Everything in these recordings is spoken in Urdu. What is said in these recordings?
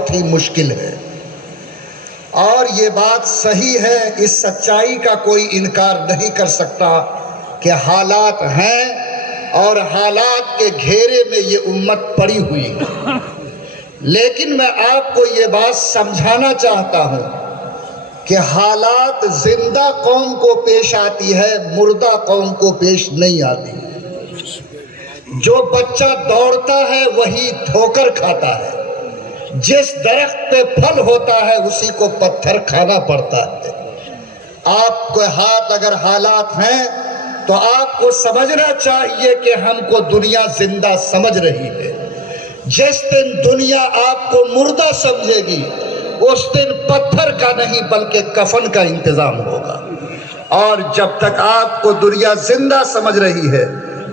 بہت ہی مشکل ہے، اور یہ بات صحیح ہے، اس سچائی کا کوئی انکار نہیں کر سکتا کہ حالات ہیں اور حالات کے گھیرے میں یہ امت پڑی ہوئی ہے۔ لیکن میں آپ کو یہ بات سمجھانا چاہتا ہوں کہ حالات زندہ قوم کو پیش آتی ہے، مردہ قوم کو پیش نہیں آتی۔ جو بچہ دوڑتا ہے وہی ٹھوکر کھاتا ہے، جس درخت پہ پھل ہوتا ہے اسی کو پتھر کھانا پڑتا ہے۔ آپ کے ہاتھ اگر حالات ہیں تو آپ کو سمجھنا چاہیے کہ ہم کو دنیا زندہ سمجھ رہی ہے۔ جس دن دنیا آپ کو مردہ سمجھے گی اس دن پتھر کا نہیں بلکہ کفن کا انتظام ہوگا، اور جب تک آپ کو دنیا زندہ سمجھ رہی ہے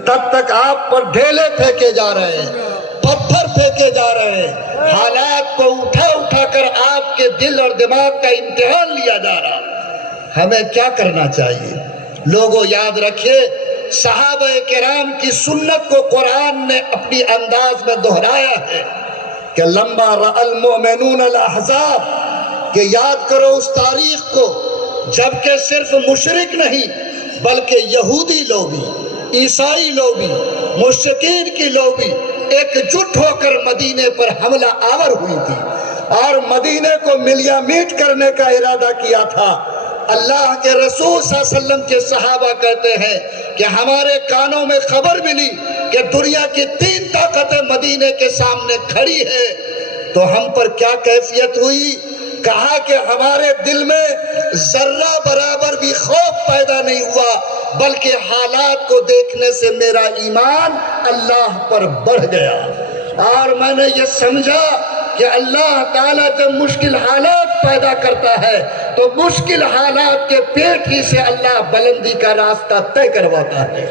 تب تک آپ پر ڈھیلے پھینکے جا رہے ہیں، پتھر پھینکے جا رہے ہیں، حالات کو اٹھا اٹھا کر آپ کے دل اور دماغ کا امتحان لیا جا رہا۔ ہمیں کیا کرنا چاہیے؟ لوگوں یاد رکھیے، صحابہ کرام کی سنت کو قرآن نے اپنی انداز میں دہرایا ہے کہ لما رأى المؤمنون الاحزاب، کہ یاد کرو اس تاریخ کو جبکہ صرف مشرک نہیں بلکہ یہودی لوگ بھی، عیسائی لوگ بھی، مشرکین کی لوگ بھی ایک جٹ ہو کر مدینے پر حملہ آور ہوئی تھی اور مدینے کو ملیا میٹ کرنے کا ارادہ کیا تھا۔ اللہ کے رسول صلی اللہ علیہ وسلم کے صحابہ کہتے ہیں کہ ہمارے کانوں میں خبر ملی کہ دنیا کی 3 طاقتیں مدینے کے سامنے کھڑی ہے، تو ہم پر کیا کیفیت ہوئی؟ کہا کہ ہمارے دل میں ذرہ برابر بھی خوف پیدا نہیں ہوا، بلکہ حالات کو دیکھنے سے میرا ایمان اللہ پر بڑھ گیا، اور میں نے یہ سمجھا کہ اللہ تعالیٰ جب مشکل حالات پیدا کرتا ہے تو مشکل حالات کے پیٹ ہی سے اللہ بلندی کا راستہ طے کرواتا ہے۔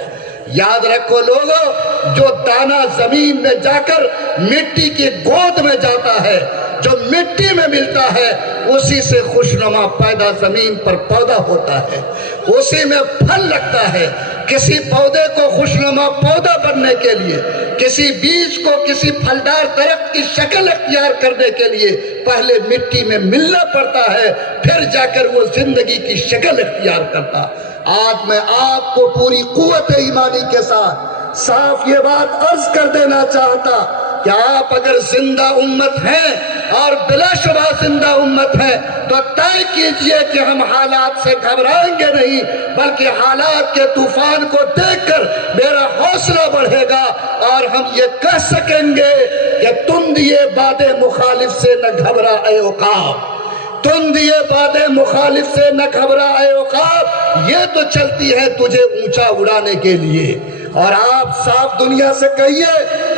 یاد رکھو لوگوں، جو دانہ زمین میں جا کر مٹی کی گود میں جاتا ہے، جو مٹی میں ملتا ہے، اسی سے خوشنما پیدا زمین پر پودا ہوتا ہے، اسی میں پھل لگتا ہے۔ کسی پودے کو خوشنما پودا بننے کے لیے، کسی بیج کو کسی پھلدار درخت کی شکل اختیار کرنے کے لیے پہلے مٹی میں ملنا پڑتا ہے، پھر جا کر وہ زندگی کی شکل اختیار کرتا۔ آج میں آپ کو پوری قوت ایمانی کے ساتھ صاف یہ بات عرض کر دینا چاہتا کہ آپ اگر زندہ امت ہیں اور بلا شبہ زندہ امت ہیں تو طے کیجئے کہ ہم حالات سے گھبرائیں گے نہیں، بلکہ حالات کے طوفان کو دیکھ کر میرا حوصلہ بڑھے گا اور ہم یہ کہہ سکیں گے کہ تم دیے باد مخالف سے نہ گھبرا اے عقاب، تم دیے باد مخالف سے نہ گھبرا اے عقاب، یہ تو چلتی ہے تجھے اونچا اڑانے کے لیے۔ اور آپ صاف دنیا سے کہیے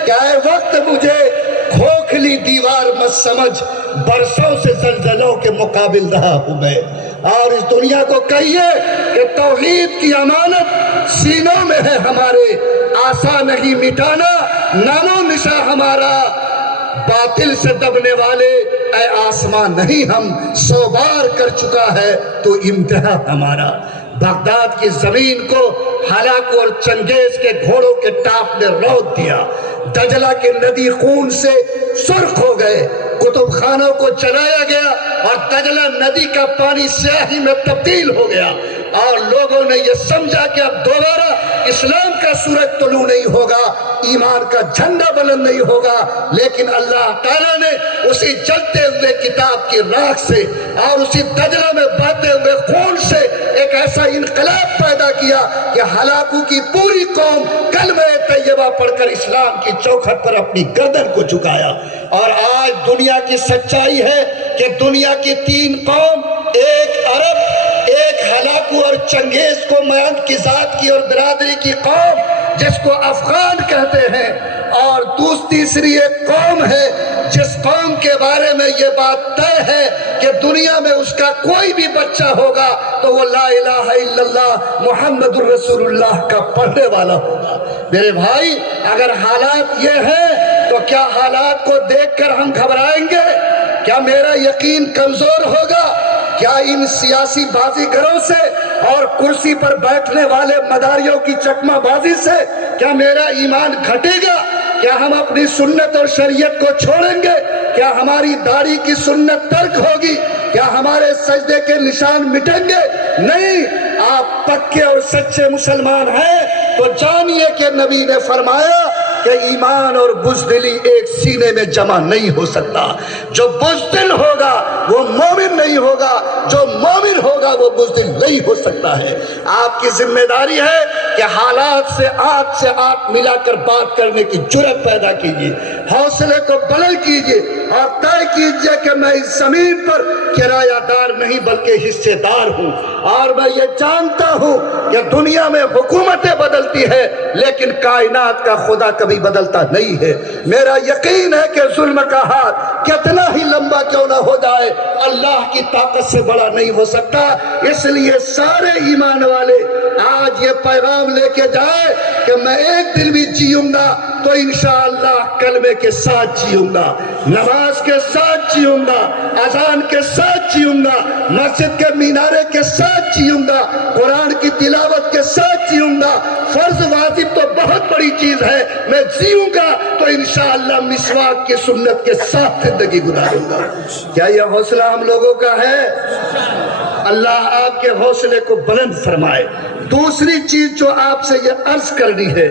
کہ اے وقت مجھے کھوکھلی دیوار مت سمجھ، برسوں سے زلزلوں کے مقابل رہا ہوں میں، اور اس دنیا کو کہیے کہ توحید کی امانت سینوں میں ہے ہمارے، آسان نہیں مٹانا نام و نشاں ہمارا، باطل سے دبنے والے اے آسمان نہیں ہم، 100 بار کر چکا ہے تو امتحان ہمارا۔ بغداد کی زمین کو ہلاکو اور چنگیز کے گھوڑوں کے ٹاپ نے روت دیا، دجلہ کی ندی خون سے سرخ ہو گئے، کتب خانوں کو جلایا گیا اور دجلہ ندی کا پانی سیاہی میں تبدیل ہو گیا، اور لوگوں نے یہ سمجھا کہ اب دوبارہ اسلام کا سورج طلوع نہیں ہوگا، ایمان کا جھنڈا بلند نہیں ہوگا، لیکن اللہ تعالیٰ نے اسی جلتے ہوئے کتاب کی راکھ سے اور اسی دجلہ میں بہتے ہوئے خون سے ایک ایسا انقلاب پیدا کیا کہ ہلاکو کی پوری قوم کلمہ طیبہ پڑھ کر اسلام کی چوکھٹ پر اپنی گردن کو جھکایا۔ اور آج دنیا کی سچائی ہے کہ دنیا کی 3 قوم، ایک عرب، ایک ہلاکو اور چنگیز کو میاں کی ذات کی اور برادری کی قوم جس کو افغان کہتے ہیں، اور تیسری ایک قوم ہے جس قوم کے بارے میں یہ بات طے ہے کہ دنیا میں اس کا کوئی بھی بچہ ہوگا تو وہ لا الہ الا اللہ محمد الرسول اللہ کا پڑھنے والا ہوگا۔ میرے بھائی، اگر حالات یہ ہیں تو کیا حالات کو دیکھ کر ہم گھبرائیں گے؟ کیا میرا یقین کمزور ہوگا؟ کیا ان سیاسی بازی گروں سے اور کرسی پر بیٹھنے والے مداریوں کی چکمہ بازی سے کیا میرا ایمان گھٹے گا؟ کیا ہم اپنی سنت اور شریعت کو چھوڑیں گے؟ کیا ہماری داڑھی کی سنت ترک ہوگی؟ کیا ہمارے سجدے کے نشان مٹیں گے؟ نہیں۔ آپ پکے اور سچے مسلمان ہیں تو جانیے کہ نبی نے فرمایا کہ ایمان اور بزدلی ایک سینے میں جمع نہیں ہو سکتا۔ جو بزدل ہوگا وہ مومن نہیں ہوگا، جو مومن ہوگا وہ بزدل نہیں ہو سکتا ہے۔ آپ کی ذمہ داری ہے کہ حالات سے آنکھ ملا کر بات کرنے کی جرأت پیدا کیجیے، حوصلے کو بلند کیجیے اور طے کیجیے کہ میں اس زمین پر کرایہ دار نہیں بلکہ حصے دار ہوں، اور میں یہ جانتا ہوں کہ دنیا میں حکومتیں بدلتی ہے لیکن کائنات کا خدا کبھی بدلتا نہیں ہے۔ میرا یقین ہے کہ ظلم کا ہاتھ کتنا ہی لمبا کیوں نہ ہو جائے اللہ کی طاقت سے بڑا نہیں ہو سکتا۔ اس لیے سارے ایمان والے آج یہ پیغام لے کے جائے کہ میں ایک دن بھی جیوں گا تو انشاءاللہ کلمے کے ساتھ جیوں گا، نماز کے ساتھ جیوں گا، اذان کے ساتھ جیوں گا، مسجد کے مینارے کے ساتھ جیوں گا، قرآن کی تلاوت کے ساتھ جیوں گا۔ فرض واجب تو بہت بڑی چیز ہے، میں جیوں گا تو انشاءاللہ مسواک کی سنت کے ساتھ زندگی گزاروں گا۔ کیا یہ حوصلہ ہم لوگوں کا ہے؟ اللہ آپ کے حوصلے کو بلند فرمائے۔ دوسری چیز جو آپ سے یہ عرض کرنی ہے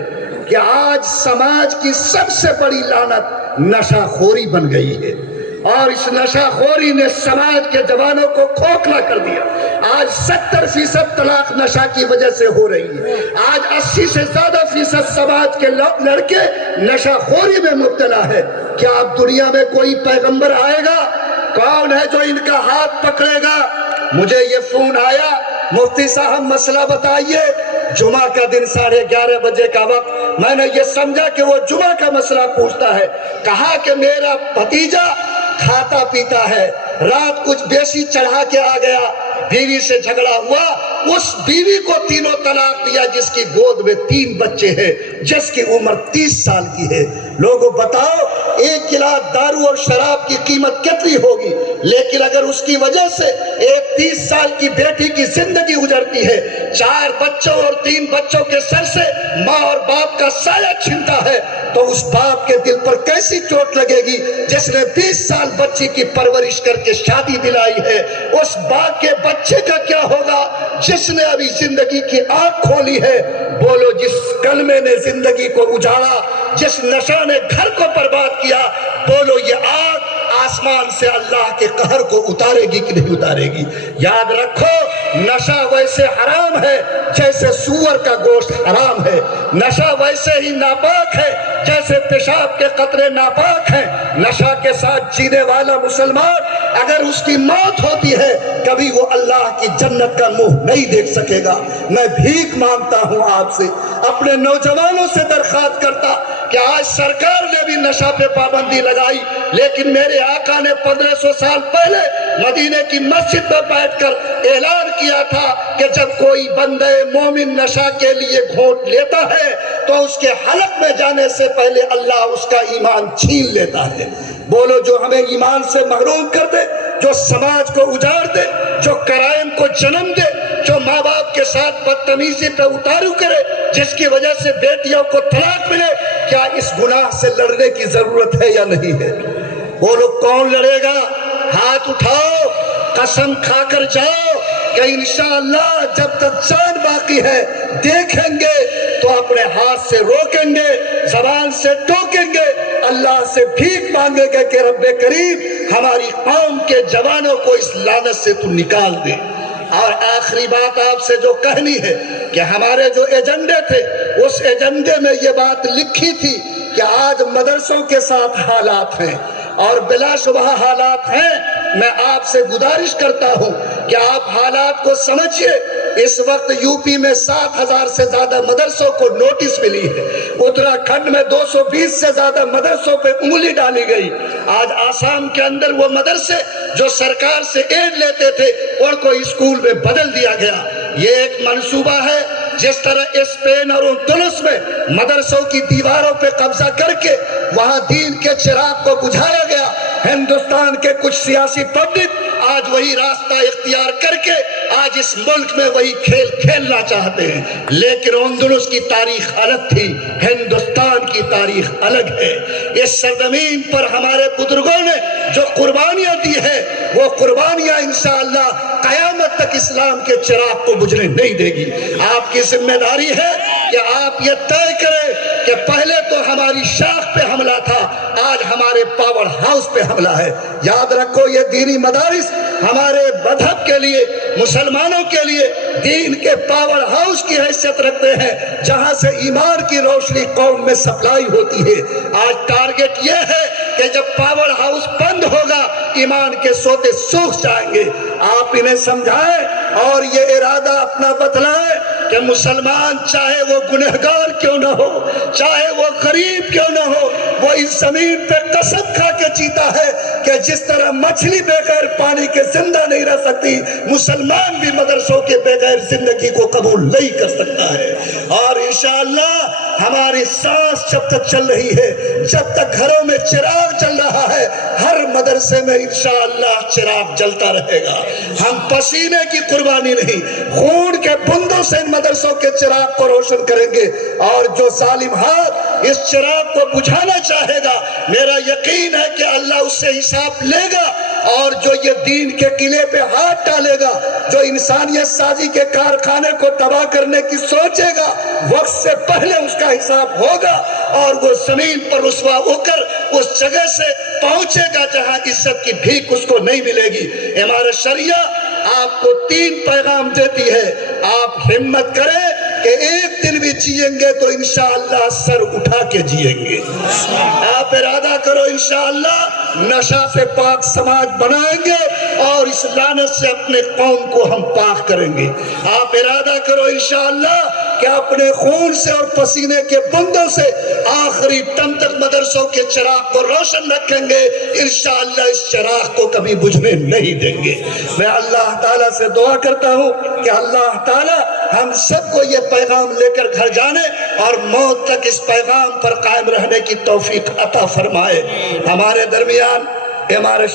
کہ آج سماج کی سب سے بڑی لعنت نشہ خوری بن گئی ہے، اور اس نشہ خوری نے سماج کے جوانوں کو کھوکھلا کر دیا۔ آج 70% طلاق نشہ کی وجہ سے ہو رہی ہے۔ آج 80 سے زیادہ فیصد سماج کے لڑکے نشہ خوری میں مبتلا ہے۔ کیا اب دنیا میں کوئی پیغمبر آئے گا؟ کون ہے جو ان کا ہاتھ پکڑے گا؟ مجھے یہ فون آیا، مفتی صاحب مسئلہ بتائیے۔ جمعہ کا دن 11:30 بجے کا وقت، میں نے یہ سمجھا کہ وہ جمعہ کا مسئلہ پوچھتا ہے۔ کہا کہ میرا بھتیجا کھاتا پیتا ہے، رات کچھ بیسی چڑھا کے آ گیا، بیوی سے جھگڑا ہوا، اس بیوی کو 3 طلاق دیا جس کی گود میں 3 بچے ہیں، جس کی عمر 30 سال کی ہے۔ لوگوں بتاؤ 1 گلاس دارو اور شراب کی قیمت کتنی ہوگی؟ لیکن اگر اس کی وجہ سے ایک 30 سال کی بیٹی کی زندگی گزرتی ہے، 4 بچوں اور 3 بچوں کے سر سے ماں اور باپ کا سایہ چھنتا ہے، تو اس باپ کے دل پر کیسی چوٹ لگے گی جس نے 20 سال بچی کی پرورش کر کے شادی دلائی ہے؟ اس باپ کے بچے کا کیا ہوگا جس نے ابھی زندگی کی آنکھ کھولی ہے؟ بولو، جس کلمے نے زندگی کو اجاڑا، جس نشہ نے گھر کو برباد کیا، بولو یہ آگ آسمان سے اللہ کے قہر کو اتارے گی کہ نہیں اتارے گی؟ یاد رکھو، نشہ ویسے حرام ہے جیسے سور کا گوشت حرام ہے، نشہ ویسے ہی ناپاک ہے جیسے پیشاب کے قطرے ناپاک ہیں۔ نشہ کے ساتھ جینے والا مسلمان اگر اس کی موت ہوتی ہے کبھی وہ اللہ کی جنت کا منہ نہیں دیکھ سکے گا۔ میں بھیک مانگتا ہوں آپ سے، اپنے نوجوانوں سے درخواست کرتا کہ آج سرکار نے بھی نشہ پہ پابندی لگائی، لیکن میرے آقا نے 1500 سال پہلے مدینے کی مسجد میں بیٹھ کر اعلان کیا تھا کہ جب کوئی بندے مومن نشہ کے لیے گھونٹ لیتا ہے تو اس کے حلق میں جانے سے پہلے اللہ اس کا ایمان چھین لیتا ہے۔ بولو، جو ہمیں ایمان سے محروم کر دے، جو سماج کو اجاڑ دے، جو کرائم کو جنم دے، جو ماں باپ کے ساتھ بدتمیزی پہ اتارو کرے، جس کی وجہ سے بیٹیوں کو طلاق ملے، کیا اس گناہ سے لڑنے کی ضرورت ہے یا نہیں ہے؟ بولو، کون لڑے گا؟ ہاتھ اٹھاؤ، قسم کھا کر جاؤ کہ انشاءاللہ جب تک جان باقی ہے دیکھیں گے تو اپنے ہاتھ سے روکیں گے، زبان سے ٹوکیں گے، اللہ سے بھیک مانگیں گے کہ رب کریم ہماری قوم کے جوانوں کو اس لعنت سے تو نکال دے۔ اور آخری بات آپ سے جو کہنی ہے کہ ہمارے جو ایجنڈے تھے اس ایجنڈے میں یہ بات لکھی تھی کہ آج مدرسوں کے ساتھ حالات ہیں اور بلا شبہ حالات ہیں۔ میں آپ سے گزارش کرتا ہوں کہ آپ حالات کو سمجھیے۔ اس وقت یو پی میں 7000 سے زیادہ مدرسوں کو نوٹس ملی ہے، اتراکھنڈ میں 220 سے زیادہ مدرسوں پہ انگلی ڈالی گئی۔ آج آسام کے اندر وہ مدرسے جو سرکار سے ایڈ لیتے تھے ان کو اسکول میں بدل دیا گیا۔ یہ ایک منصوبہ ہے، جس طرح اسپین اور اندلس میں مدرسوں کی دیواروں پہ قبضہ کر کے وہاں دین کے چراغ کو بجھایا گیا، ہندوستان کے کچھ سیاسی پنڈت آج وہی راستہ اختیار کر کے آج اس ملک میں وہی کھیل کھیلنا چاہتے ہیں، لیکن اندلس کی تاریخ الگ تھی، ہندوستان کی تاریخ الگ ہے۔ اس سرزمین پر ہمارے بزرگوں نے جو قربانیاں دی ہے، وہ قربانیاں انشاءاللہ قیامت تک اسلام کے چراغ کو بجھنے نہیں دے گی۔ آپ کی ذمہ داری ہے کہ آپ یہ طے کریں کہ پہلے تو ہماری شاخ پہ حملہ تھا، آج ہمارے پاور ہاؤس پہ حملہ ہے۔ یاد رکھو یہ دینی مدارس ہمارے مذہب کے لیے، مسلمانوں کے لیے دین کے پاور ہاؤس کی حیثیت رکھتے ہیں، جہاں سے ایمان کی روشنی قوم میں سپلائی ہوتی ہے۔ آج ٹارگٹ یہ ہے کہ جب پاور ہاؤس بند ہوگا ایمان کے سوتے سوکھ جائیں گے۔ آپ انہیں سمجھائیں اور یہ ارادہ اپنا بتلائیں کہ مسلمان چاہے وہ گنہگار کیوں نہ ہو، چاہے وہ غریب کیوں نہ ہو، وہ اس زمین پہ قسم کھا کے جیتا ہے کہ جس طرح مچھلی بغیر پانی کے زندہ نہیں رہ سکتی، مسلمان بھی مدرسوں کے بغیر زندگی کو قبول نہیں کر سکتا ہے۔ اور انشاءاللہ ہماری سانس جب تک چل رہی ہے، جب تک گھروں میں چراغ چل رہا ہے، ہر مدرسے میں انشاءاللہ چراغ جلتا رہے گا۔ ہم پسینے کی قربانی نہیں، خون کے بندوں سے ان مدرسوں کے چراغ کو روشن کریں گے، اور جو ظالم ہاتھ اس چراغ کو بجھانا چاہے گا، میرا یقین ہے کہ اللہ اس سے حساب لے گا، اور جو یہ دین کے قلعے پہ ہاتھ ڈالے گا، جو انسانیت سازی کے کارخانے کو تباہ کرنے کی سوچے گا، وقت سے پہلے اس کا حساب ہوگا، اور وہ زمین پر رسوا ہو کر اس جگہ سے پہنچے گا جہاں عزت کی بھیک اس کو نہیں ملے گی۔ امارت شریعہ آپ کو 3 پیغام دیتی ہے، آپ ہمت کریں کہ ایک دن بھی جیئیں گے تو انشاءاللہ سر اٹھا کے جیئیں گے۔ آپ ارادہ کرو انشاءاللہ نشہ سے پاک سماج بنائیں گے، اور اس لعنت سے اپنے قوم کو ہم پاک کریں گے۔ آپ ارادہ کرو انشاءاللہ کہ اپنے خون سے اور پسینے کے بندوں سے آخری دم تک مدرسوں کے چراغ کو روشن رکھیں گے، انشاءاللہ اس چراغ کو کبھی بجھنے نہیں دیں گے۔ میں اللہ تعالیٰ سے دعا کرتا ہوں کہ اللہ تعالیٰ ہم سب کو یہ پیغام لے کر گھر جانے اور موت تک اس پیغام پر قائم رہنے کی توفیق عطا فرمائے۔ ہمارے درمیان ہمارے